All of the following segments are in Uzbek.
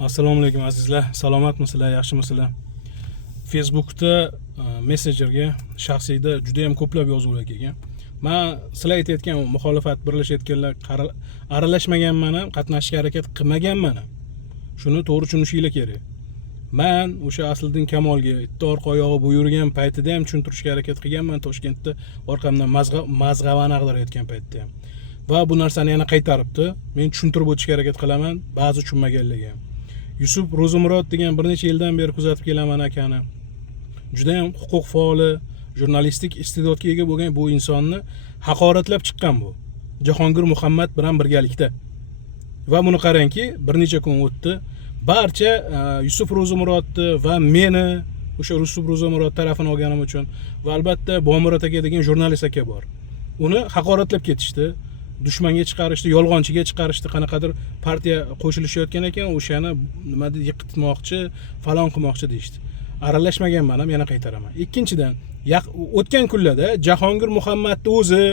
Assalomu alaykum azizlar. Salomatmisizlar, yaxshimisizlar? Facebookda messenjerga shaxsiyda juda ham ko'plab yozuvlar kelgan. Men sizlar aytayotgan muxolifat birlashayotganlar aralashmaganman ham, qatnashishga harakat qilmaganman ham. Shuni to'g'ri tushunishinglar kerak. Men o'sha Asliddin Kamolga bitta orqa oyog'i bu yurgan paytida ham tushuntirishga harakat qilganman, Toshkentda orqamdan mazg'avani ag'darayotgan paytda ham. Va bu narsani yana qaytaribdi. Men tushuntirib o'tishga harakat qilaman, ba'zi tushunmaganlarga ham. Yusuf Ro'zimurod degan bir necha yildan beri kuzatib kelaman akani. Juda ham huquq faoli, jurnalistik iste'dodga ega bo'lgan bu insonni haqoratlab chiqqan bu. Jahongir Muhammad bilan birgalikda. Va buni qarangki, bir necha kun o'tdi. Barcha Yusuf Ro'zimurodni va meni o'sha Yusuf Ro'zimurod tarafini olganim uchun va albatta Bomurat aka degan jurnalist aka bor. Uni haqoratlab ketishdi. Dushmanga chiqarishdi, yolg'onchiga chiqarishdi, qanaqadir partiya qo'shilishayotgan ekan, o'shani nima deb yiqitmoqchi, falon qilmoqchi deyishdi. Aralashmaganman ham, yana qaytaraman. Ikkinchidan, o'tgan kunlarda Jahongir Muhammadni o'zi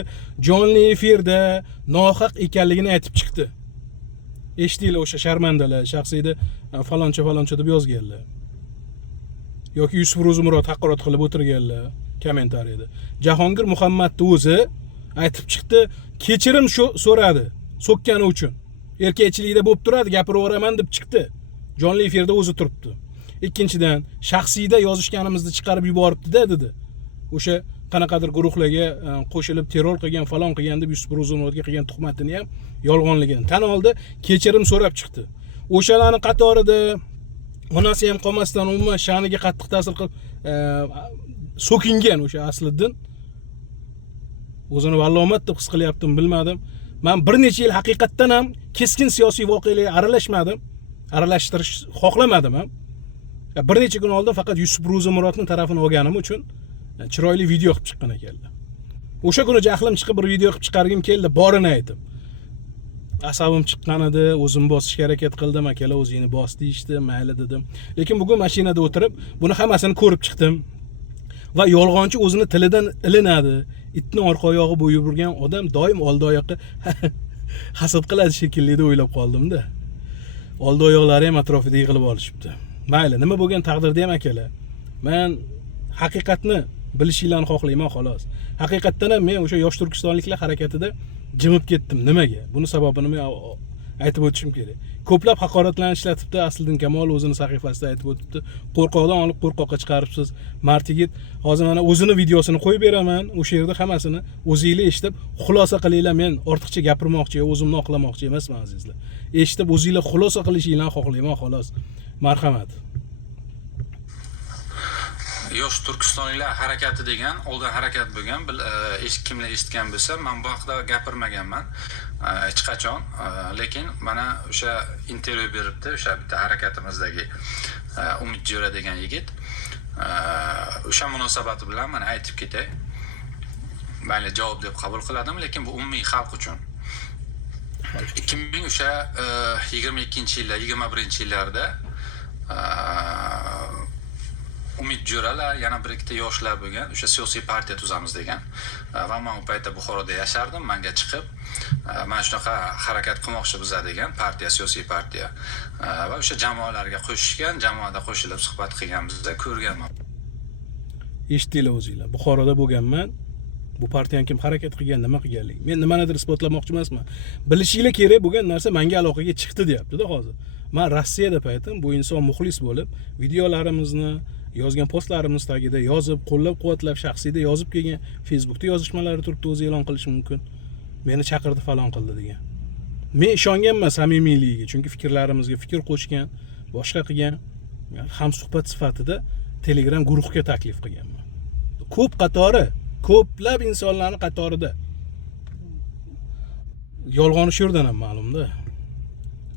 jonli efirda nohaq ekanligini aytib chiqdi. Eshitdinglar o'sha sharmandalar, shaxsiyda faloncha deb yozganlar. Yoki Yusuf Ro'zimurod haqorat qilib o'tirganlar kommentariyada. Jahongir Muhammadni o'zi aytib chiqdi, kechirim so'radi so'kkani uchun. Erkakchilikda bo'lib turadi, gapiraveraman deb chiqdi. Jonli efirda o'zi turibdi. Ikkinchidan, shaxsiyda yozishganimizni chiqarib yuboribdi-da dedi. O'sha qanaqadir guruhlarga qo'shilib terror qilgan, falon qilgan deb Yusuf Ro'zimirodga qilgan tuhmatini ham yolg'onligini tan oldi, kechirim so'rab chiqdi. O'shalarning qatorida onasi ham qolmasdan umuman sha'niga qattiq ta'sir qilib so'kingan o'sha Asliddin. O'zini vallomat deb his qilyaptim, bilmadim. Men bir necha yil haqiqatdan ham keskin siyosiy voqealarga aralashmadim. Aralashtirish xohlamadim ham. Bir necha kun oldin faqat Yusuf Ro'zimurodning tarafini olganim uchun chiroyli video qilib chiqqan ekanlar. O'sha kuni jahlim chiqib bir video qilib chiqargim keldi, borini aytib. Asabim chiqqan edi, o'zim bosishga harakat qildim, akalar o'zingni bos deyishdi, mayli dedim. Lekin bugun mashinada o'tirib, buni hammasini ko'rib chiqdim. Va yolg'onchi o'zini tilidan ilinadi. Itni orqa oyog'i bo'yib yurgan odam doim oldi oyoqqa hasad qiladi shekilli deb o'ylab qoldim-da. Oldi oyoqlari ham atrofida yig'ilib olishibdi. Mayli, nima bo'lgan taqdirda ham akalar. Men haqiqatni bilishinglarni xohlayman xolos. Haqiqatdan ham men o'sha yosh turkistonliklar harakatida jimib ketdim. Nimaga? Buni sababini men aytib o'tishim kerak. Ko'plab haqoratlarni ishlatibdi, Asliddin Kamol o'zini sahifasida aytib o'tibdi. Qo'rqoqdan olib qo'rqoqqa chiqaribsiz. Mart yigit, hozir mana o'zini videosini qo'yib beraman. O'sha yerda hammasini o'zingizlar eshitib, xulosa qilinglar. Men ortiqcha gapirmoqchi, o'zimni oqlamoqchi emasman azizlar. Eshitib o'zingizlar xulosa qilishinglarni xohlayman xolos. Marhamat. Yosh Turkistonliklar harakati degan, oldin harakat bo'lgan, kimlar eshitgan bo'lsa, men bu haqida gapirmaganman hech qachon. Lekin mana o'sha intervyu beribdi, o'sha bitta harakatimizdagi Umid Jo'ra degan yigit. O'sha munosabati bilan men aytib ketay. Mayli javob deb qabul qiladim, lekin bu umumiy xalq uchun. 2022-yillar, 21-yillarda Umid Jo'ralar yana bir ikkita yoshlar bo'lgan, o'sha siyosiy partiya tuzamiz degan. Va men u paytda Buxoroda yashardim, menga chiqib, mana shunaqa harakat qilmoqchi biza degan partiya, siyosiy partiya. Va o'sha jamoalarga qo'shishgan, jamoada qo'shilib suhbat qilganimizda ko'rganman. Eshitdinglar o'zingizlar. Buxoroda bo'lganman. Bu partiyani kim harakat qilgan, nima qilganligi. Men nimanidir isbotlamoqchi emasman. Bilishinglar kerak bo'lgan narsa menga aloqaga chiqdi, deyapti-da hozir. Men Rossiyada paytim bu inson muxlis bo'lib, videolarimizni yozgan postlarimiz tagida yozib, qo'llab-quvvatlab, shaxsiyda yozib kelgan, Facebookda yozishmalari turibdi, o'zi e'lon qilish mumkin. Meni chaqirdi, falon qildi degan. Men ishonganman samimiyligiga, chunki fikrlarimizga fikr qo'shgan, boshqa qilgan, ham suhbat sifatida Telegram guruhiga taklif qilganman. Ko'p qatori, ko'plab insonlarning qatorida. Yolg'oni shu yerdan ham ma'lumda.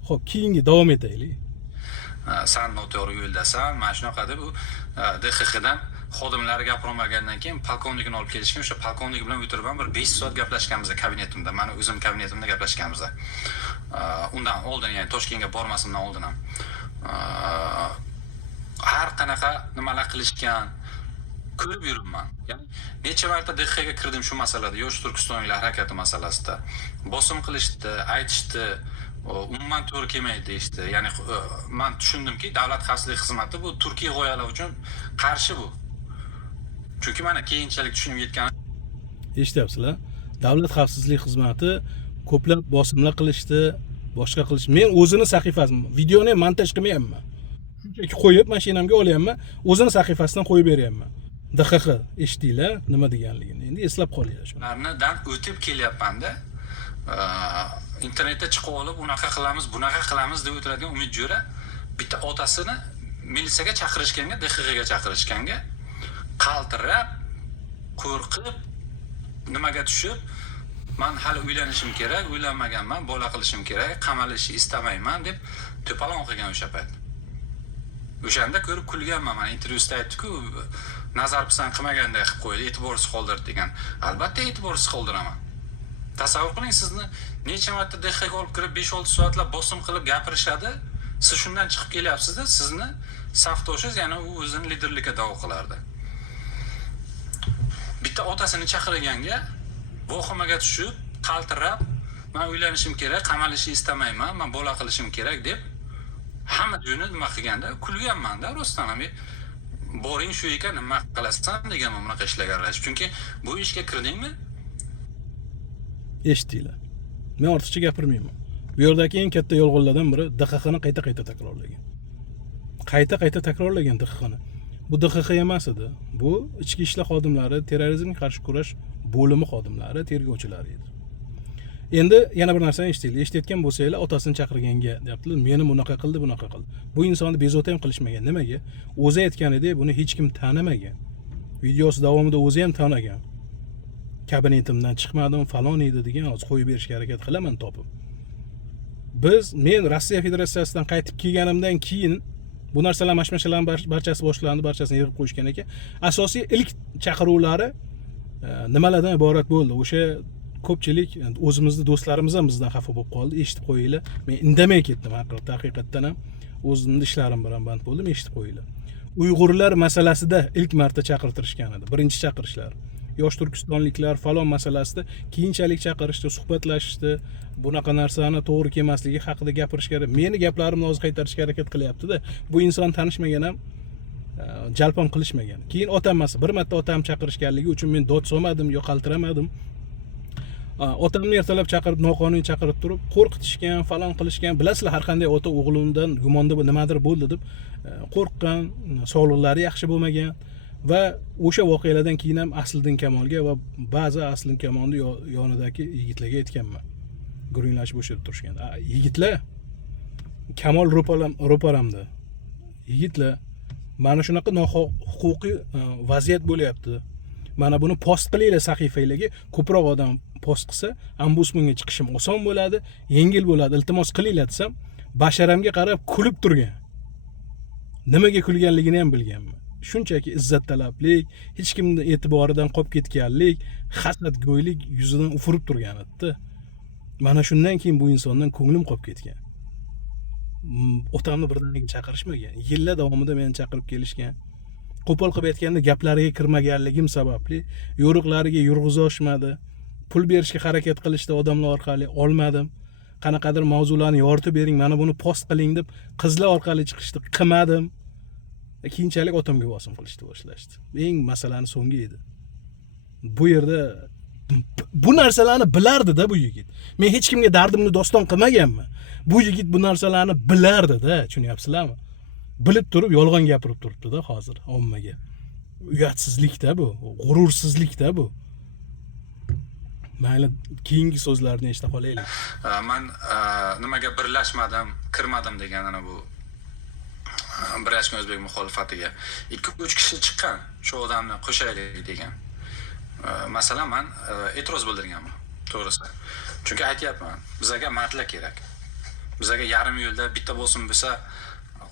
Xo'p, keyingi davom etaylik. Sen noto'g'ri yo'ldasan, mana shunaqa deb u DXXdan xodimlari gapirmagandan keyin polkovnikni olib kelishgan, o'sha polkovnik bilan o'tirib bir 5 soat gaplashganmiz kabinetimda. Meni o'zim kabinetimda gaplashganmiz. Undan oldin, ya'ni Toshkentga bormasimdan oldin ham har qanaqa nimalar qilishgan ko'rib yuribman. Ya'ni necha marta DXXga kirdim shu masalada, yosh Turkistonliklar harakati masalasida. Bosim qilishdi, aytishdi, umuman to'g'ri kelmaydi deyishdi. Ya'ni men tushundimki, davlat xavfsizlik xizmati bu turkiy g'oyalar uchun qarshi bu. Chunki mana keyinchalik tushunib yetgan eshityapsizlar, davlat xavfsizlik xizmati ko'plab bosimlar qilishdi, boshqa qilish. Men o'zini sahifasi videoni ham montaj qilmayapman, shunchaki qo'yib mashinamga olyapman, o'zini sahifasidan qo'yib beryapman. DXX eshitdinglar nima deganligini, endi eslab qolinglar shuni. dan o'tib kelyapmanda, internetda chiqib olib unaqa qilamiz deb o'tiradigan Umid Jo'ra bitta otasini militsiyaga chaqirishganga, DXXga chaqirishganga qaltirab, qo'rqib, nimaga tushib, men hali uylanishim kerak, uylanmaganman, bola qilishim kerak, qamalishni istamayman deb to'polon qilgan o'sha payt. O'shanda ko'rib kulganman. Men intervyusida aytdi-ku, nazar pisand qilmaganday qilib qo'ydi, e'tiborsiz qoldirdi degan. Albatta e'tiborsiz qoldiraman. Tasavvur qiling, sizni necha marta DXXga olib kirib 5-6 soatlab bosim qilib gapirishadi. Siz shundan chiqib kelyapsiz-da, sizni safdoshingiz, ya'ni u o'zini liderlikka da'vo qilardi. Bitta otasini chaqirganga vohimaga tushib, qaltirab, men uylanishim kerak, qamalishni istamayman, men bola qilishim kerak deb hamma joyni nima qilganda kulganman-da, rostdan ham. Boring shu ekan, nima qilasan deganman bunaqa ishlarga aralashib. Chunki bu ishga kirdingmi? Eshitdinglar. Men ortiqcha gapirmayman. Bu yerdagi eng katta yolg'onlardan biri DXXni qayta takrorlagan. Qayta takrorlagan DXXni. Bu DXX emas edi. Bu ichki ishlar xodimlari, terrorizmga qarshi kurash bo'limi xodimlari, tergovchilari edi. Endi yana bir narsani eshitdinglar. Eshitayotgan bo'lsanglar, otasini chaqirganga deyaptilar, meni bunaqa qildi. Bu insonni bezovta ham qilishmagan. Nimaga? O'zi aytgan edi, buni hech kim tanimagan. Videosi davomida o'zi ham tanagan. Kabinetimdan chiqmadim, falon edi degan, hozir qo'yib berishga harakat qilaman topib. Men Rossiya Federatsiyasidan qaytib kelganimdan keyin bu narsalar mashmashalarning barchasi boshlandi, barchasini yig'ib qo'yishgan ekan. Asosiy ilk chaqiruvlari nimalardan iborat bo'ldi? O'sha ko'pchilik o'zimizni do'stlarimiz ham bizdan xafa bo'lib qoldi. Eshitib qo'yinglar. Men indamay ketdim, haqiqatdan ham o'zimning ishlarim bilan band bo'ldim, eshitib qo'yinglar. Uyg'urlar masalasida ilk marta chaqirtirishgan edi, birinchi chaqirishlari. Yosh turkistonliklar falon masalasida keyinchalik chaqirishdi, suhbatlashishdi, bunaqa narsani to'g'ri kelmasligi haqida gapirishga, meni gaplarimni hozir qaytarishga harakat qilyapti-da. Bu inson tanishmagan ham, jalpon qilishmagan. Keyin otam bir marta otam chaqirishganligi uchun men dod solmadim, yo qaltiramadim. Otamni ertalab chaqirib, noqonuniy chaqirib turib, qo'rqitishgan, falon qilishgan. Bilasizlar, har qanday ota o'g'limdan gumonda nimadir bo'ldi deb qo'rqqan, sog'liqlari yaxshi bo'lmagan. Va o'sha voqealardan keyin ham Asliddin Kamolga va ba'zi Asliddin Kamolning yonidagi yigitlarga aytganman. Guringlashib o'shirib turishgan. Yigitlar, Kamol ro'paramda. Yigitlar, mana shunaqa nohuquqiy vaziyat bo'lyapti. Mana buni post qilinglar sahifalarga, ko'proq odam post qilsa, ombudsmanga chiqishim oson bo'ladi, yengil bo'ladi. Iltimos qilinglar desam, basharamga qarab kulib turgan. Nimaga kulganligini ham bilganman. Shunchaki izzat talablik, hech kimning e'tiboridan qolib ketganlik, hasadgo'ylik yuzidan ufurib turgan edi. Mana shundan keyin bu insondan ko'nglim qolib ketgan. Otamni birdaniga chaqirishmagan. Yillar davomida meni chaqirib kelishgan. Qo'pol qilib aytganda gaplariga kirmaganligim sababli yo'riqlariga yurg'izoshmadi. Pul berishga harakat qilishdi odamlar orqali, olmadim. Qanaqadir mavzularni yoritib bering, mana buni post qiling deb qizlar orqali chiqishdi, qilmadim. Keyinchalik otamga bosim qilishni boshlashdi. Eng masalani so'nggi edi. Bu yerda bu narsalarni bilardi-da bu yigit. Men hech kimga dardimni doston qilmaganman. Bu yigit bu narsalarni bilardi-da, tushunyapsizlarmi? Bilib turib yolg'on gapirib turibdi-da hozir ommaga. Uyatsizlik-da bu, g'urursizlik-da bu. Mayli, keyingi so'zlarni eshita qolaylik. Men nimaga birlashmadim, kirmadim deganini bu Birlashgan O'zbek muxolifatiga 2-3 kishi chiqqan, shu odamni qo'shaylik degan. Masalan, men e'tiroz bildirganman, to'g'risi. Chunki aytayapman, bizga mardlar kerak. Bizga yarim yo'lda bitta bosim bo'lsa,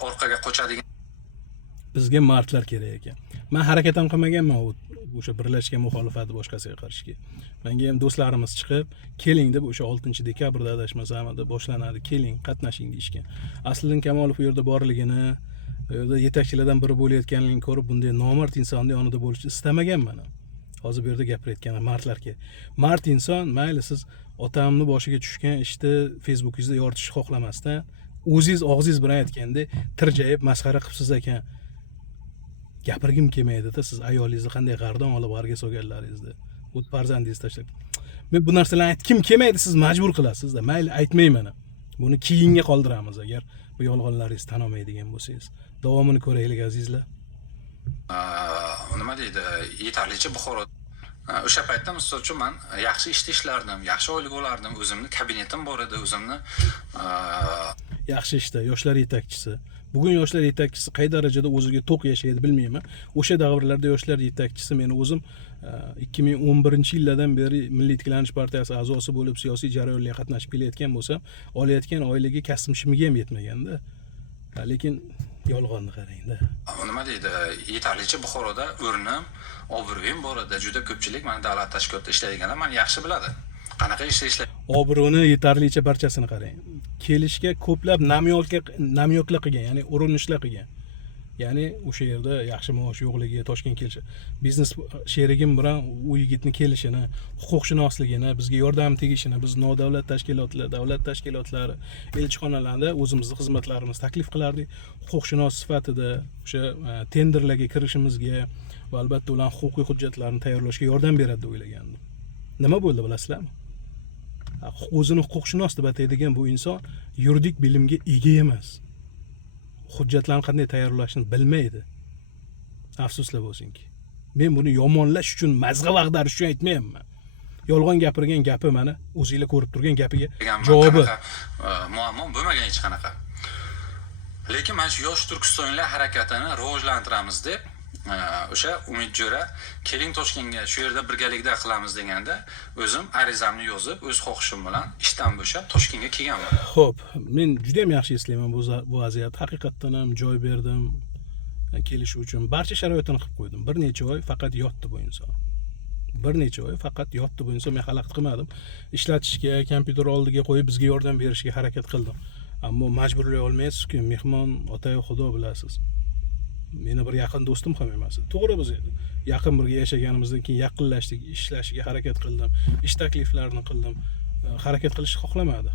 orqaga qochadigan. Bizga mardlar kerak ekan. Men harakat ham qilmaganman o'sha birlashgan muxolifatni boshqasiga qarashga. Menga ham do'stlarimiz chiqib, keling deb o'sha 6-dekabrda adashmasam deb boshlanadi, keling, qatnashing deyishgan. Asliddin Kamolov u yerda borligini, u yerda yetakchilardan biri bo'layotganligini ko'rib, bunday nomard insonning yonida bo'lishni istamaganman. hozir bu yerda gapirayotgan mardlarga. Mard inson, mayli siz otamni boshiga tushgan ishni Facebookingizda yoritishni xohlamasdan, o'zingiz og'zingiz bilan aytganda tirjayib masxara qilibsiz ekan. Gapirgim kelmaydi-da, siz ayolingizni qanday g'ardon olib g'arga solganlaringizni, o't farzandingizni tashlab. Men bu narsalarni aytkim kelmaydi, siz majbur qilasiz-da. Mayli aytmayman. Buni keyinga qoldiramiz agar bu yolg'onlaringizni tan olmaydigan bo'lsangiz. Davomini ko'raylik azizlar. Nima deydi, yetarlicha Buxoro o'sha paytda misol uchun men yaxshi ishda ishlardim, yaxshi oylik olardim, o'zimni kabinetim bor edi, o'zimni yaxshi ishda yoshlar yetakchisi. Bugun yoshlar yetakchisi qay darajada o'ziga to'q yashaydi bilmayman. O'sha davrlarda yoshlar yetakchisi meni o'zim 2011-yillardan beri Milliy tiklanish partiyasi a'zosi bo'lib siyosiy jarayonlarga qatnashib kelayotgan bo'lsam, olayotgan oilaga kasb-shimiga ham yetmaganda. Lekin yolg'onni qarang-da. Nima deydi, yetarlicha Buxoroda o'rnim, obro'yim bor edi. Juda ko'pchilik mana davlat tashkilotida ishlaydiganlar meni yaxshi biladi. Qanaqa ishlar Obro'ni yetarlicha barchasini qarang. Kelishga ko'plab namyoklar qilgan, ya'ni urinishlar qilgan. Ya'ni o'sha yerda yaxshi maosh yo'qligi, Toshkent kelishi, biznes sherigim bilan u yigitni kelishini, huquqshunosligini, bizga yordam tegishini, biz nodavlat tashkilotlar, davlat tashkilotlari, elchixonalarda o'zimizning xizmatlarimizni taklif qilardik. Huquqshunos sifatida o'sha tenderlarga kirishimizga va albatta ular huquqiy hujjatlarni tayyorlashga yordam beradi deb o'ylagandim. Nima bo'ldi bilasizlarmi? O'zini huquqshunos deb ataydigan bu inson yuridik bilimga ega emas. Hujjatlarni qanday tayyorlashni bilmaydi. Afsuslar bo'lsinki. Men buni yomonlash uchun, mazg'a vag'darish uchun aytmayapman. Yolg'on gapirgan gapi mana o'zingizlar ko'rib turgan gapiga javobi. Muammo bo'lmagan hech qanaqa. Lekin mana shu yosh Turkistonlar harakatini rivojlantiramiz deb o'sha Umid Jo'ra keling Toshkentga shu yerda birgalikda qilamiz deganda o'zim arizamni yozib, o'z xohishim bilan ishdan bo'shab Toshkentga kelganman. Xo'p, men juda ham yaxshi eslayman bu vaziyat. Haqiqatdan ham joy berdim kelish uchun. Barcha sharoitini qilib qo'ydim. Bir necha oy faqat yotdi bu inson. Bir necha oy faqat yotdi bu inson. Men xalaqit qilmadim. Ishlatishga, kompyuter oldiga qo'yib bizga yordam berishga harakat qildim. Ammo majburlay olmaysiz-ku, mehmon otay xudo bilasiz. Meni bir yaqin do'stim ham emas. To'g'ri, biz yaqin birga yashaganimizdan keyin yaqinlashdik, ishlashiga harakat qildim, ish takliflarini qildim. Harakat qilishni xohlamadi.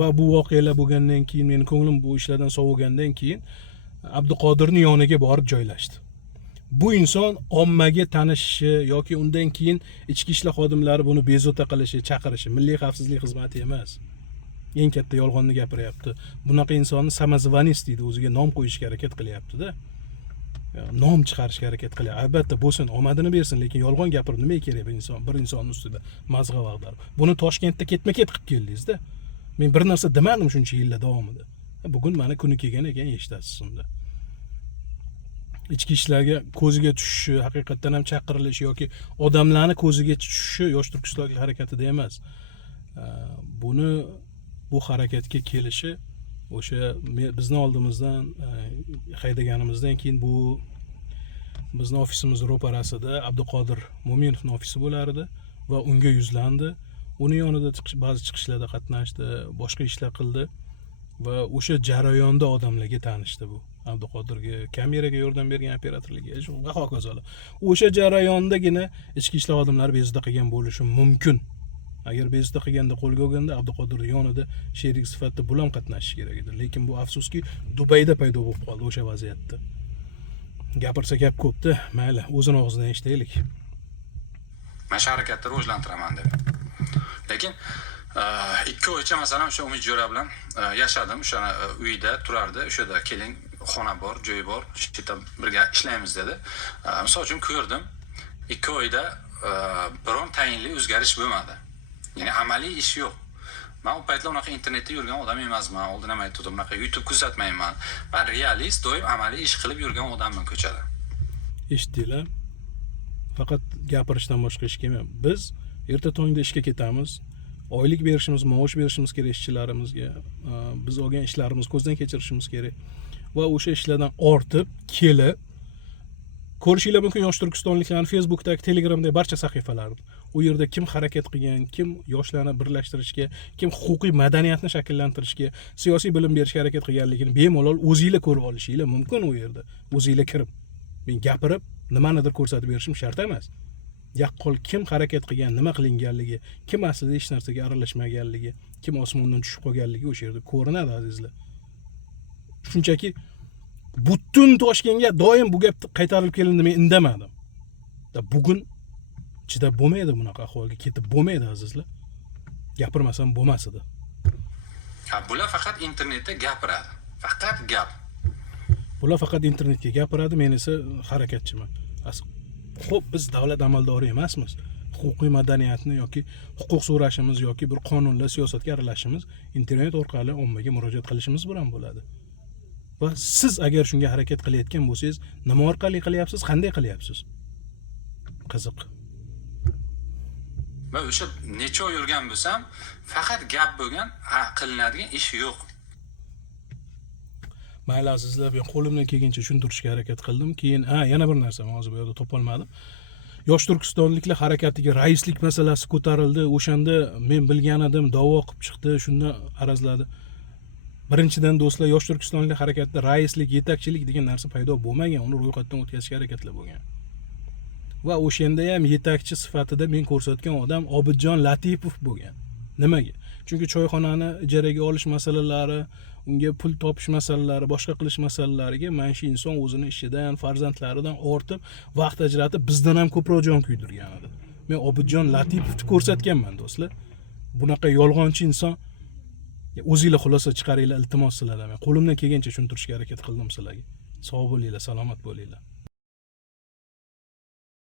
Va bu voqealar bo'lgandan keyin meni ko'nglim bu ishlardan sovigandan keyin Abduqodirning yoniga borib joylashdi. Bu inson ommaga tanishishi yoki undan keyin ichki ishlar xodimlari buni bezovta qilishi, chaqirishi milliy xavfsizlik xizmati emas. Eng katta yolg'onni gapiryapti. Bunaqa insonni samozvanist deydi, o'ziga nom qo'yishga harakat qilyapti-da. Nom chiqarishga harakat qilyapti. Albatta bo'lsin, omadini bersin, lekin yolg'on gapirib nima kerak bir insonning ustida mazg'a vag'dar. Buni Toshkentda ketma-ket qilib keldingiz-da. Men bir narsa demadim shuncha yillar davomida. Bugun mana kuni kelgan ekan, eshitasiz unda. Ichki ishlarga ko'ziga tushishi, haqiqatdan ham chaqirilishi yoki odamlarni ko'ziga tushishi yosh Turkistonlik harakatida emas. Bu harakatga kelishi o'sha bizni oldimizdan haydaganimizdan keyin bu bizni ofisimiz ro'parasida Abduqodir Mo'minovning ofisi bo'lar edi va unga yuzlandi. Uni yonida ba'zi chiqishlarda qatnashdi, boshqa ishlar qildi va o'sha jarayonda odamlarga tanishdi bu. Abduqodirga kameraga yordam bergan operatorlarga va hokazolar. O'sha jarayondagina ichki ishlar xodimlari bezovta qilgan bo'lishi mumkin. Agar bezovta qilganda qo'lga olganda Abduqodir yonida sherik sifatida bulam qatnashish kerak edi. Lekin bu afsuski Dubayda paydo bo'lib qoldi o'sha vaziyatda. Gapirsa gap ko'pda, mayli, o'zini og'zidan eshitaylik. Men shu harakatni rivojlantiraman dedim. Lekin 2 oycha masalan o'sha Umid Jo'ra bilan yashadim. O'sha uyda turardi. O'shada keling, xona bor, joy bor, ishda birga ishlaymiz dedi. Misol uchun ko'rdim. 2 oyda biron tayinli o'zgarish bo'lmadi. Ya'ni amaliy ish yo'q. Men u paytlar unaqa internetda yurgan odam emasman. Oldin ham aytdim, unaqa YouTube kuzatmayman. Men realist, doim amaliy ish qilib yurgan odamman ko'chada. Eshitdinglar? Faqat gapirishdan boshqa ish kelmaydi. Biz erta tongda ishga ketamiz. Oylik berishimiz, maosh berishimiz kerak ishchilarimizga. Biz olgan ishlarimizni ko'zdan kechirishimiz kerak. Va o'sha ishlardan ortib kelib ko'rishinglar mumkin yosh turkistonliklarni Facebookdagi, Telegramdagi barcha sahifalarni. U yerda kim harakat qilgan, kim yoshlarni birlashtirishga, kim huquqiy madaniyatni shakllantirishga, siyosiy bilim berishga harakat qilganligini bemalol o'zingizlar ko'rib olishinglar mumkin u yerda. O'zingizlar kirib. men gapirib nimanidir ko'rsatib berishim shart emas. Yaqqol kim harakat qilgan, nima qilinganligi, kim aslida hech narsaga aralashmaganligi, kim osmondan tushib qolganligi o'sha yerda ko'rinadi azizlar. Shunchaki butun Toshkentga doim bu gap qaytarilib kelindi, men indamadim. Bugun chidab bo'lmaydi, bunaqa ahvolga ketib bo'lmaydi azizlar. Gapirmasam bo'lmas edi. Ha, bular faqat internetda gapiradi. Faqat gap. Bular faqat internetga gapiradi, men esa harakatchiman. Xo'p, biz davlat amaldori emasmiz. Huquqiy madaniyatni yoki huquq so'rashimiz yoki bir qonunlar, siyosatga aralashishimiz internet orqali ommaga murojaat qilishimiz bilan bo'ladi. Va siz agar shunga harakat qilayotgan bo'lsangiz, nima orqali qilyapsiz, qanday qilyapsiz? Qiziq. Va o'sha necha oy yurgan bo'lsam, faqat gap bo'lgan, qilinadigan ish yo'q. Mayli azizlar, men qo'limdan kelgancha tushuntirishga harakat qildim. Keyin yana bir narsa men hozir bu yerda topolmadim. Yosh turkistonliklar harakatiga raislik masalasi ko'tarildi. O'shanda men bilgan edim, da'vo qilib chiqdi, shundan arazladi. Birinchidan do'stlar, yosh turkistonlik harakatida raislik, yetakchilik degan narsa paydo bo'lmagan, uni ro'yxatdan o'tkazishga harakatlar bo'lgan. Va o'shanda ham yetakchi sifatida men ko'rsatgan odam Obidjon Latipov bo'lgan. Nimaga? Chunki choyxonani ijaraga olish masalalari, unga pul topish masalalari, boshqa qilish masalalariga mana shu inson o'zini ishidan, farzandlaridan ortib vaqt ajratib bizdan ham ko'proq jon kuydirgan edi. Men Obidjon Latipovni ko'rsatganman do'stlar. Bunaqa yolg'onchi inson o'zingizlar xulosa chiqaringlar, iltimos sizlardan. Men qo'limdan kelgancha tushuntirishga harakat qildim sizlarga. Sog' bo'linglar, salomat bo'linglar.